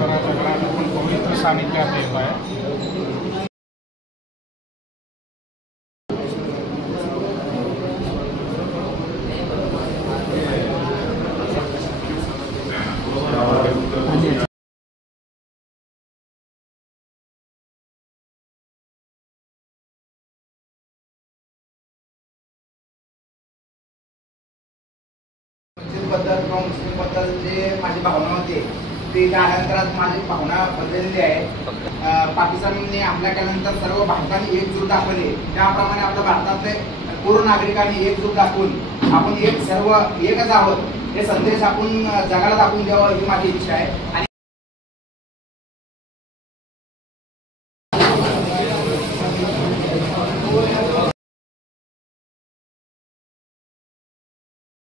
परमेश्वराच्या घरात आपण पवित्र सानिध्यात येत आहे। बद्दल किंवा मुस्लिम बद्दल जे माझी भावना होती ते त्यानंतर माझी भावना बदललेली आहे। पाकिस्तानने हमला केल्यानंतर सर्व भारताने एकजूट दाखवली, त्याप्रमाणे आपल्या भारतातले पूर्ण नागरिकांनी एकजूट दाखवून आपण सर्व एकच आहोत हे संदेश आपण जगाला दाखवून द्यावा ही माझी इच्छा आहे।